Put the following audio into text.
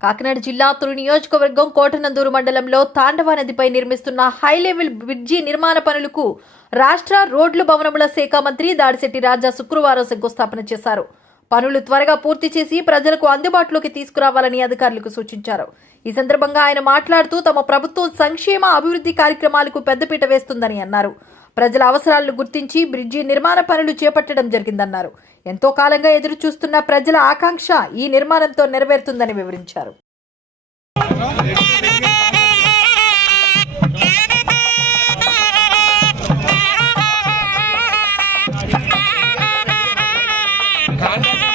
కాకినాడ జిల్లా తురు నియోజకవర్గం కోటనందూరు మండలంలో తాండవ నదిపై నిర్మిస్తున్న హైలెవెల్ బ్రిడ్జి నిర్మాణ పనులకు రాష్ట్ర రోడ్లు భవనముల శాఖ మంత్రి దాడిశెట్టి రాజా శుక్రవారం శంకుస్థాపన చేశారు. పనులు త్వరగా పూర్తి చేసి ప్రజలకు అందుబాటులోకి తీసుకురావాలని అధికారులకు సూచించారు. ఈ సందర్భంగా ఆయన మాట్లాడుతూ తమ ప్రభుత్వం సంక్షేమ అభివృద్ధి కార్యక్రమాలకు పెద్దపీట వేస్తుందని అన్నారు. ప్రజల అవసరాలను గుర్తించి బ్రిడ్జి నిర్మాణ పనులు చేపట్టడం జరిగిందన్నారు. ఎంతో కాలంగా ఎదురు చూస్తున్న ప్రజల ఆకాంక్ష ఈ నిర్మాణంతో నెరవేరుతుందని వివరించారు. Thank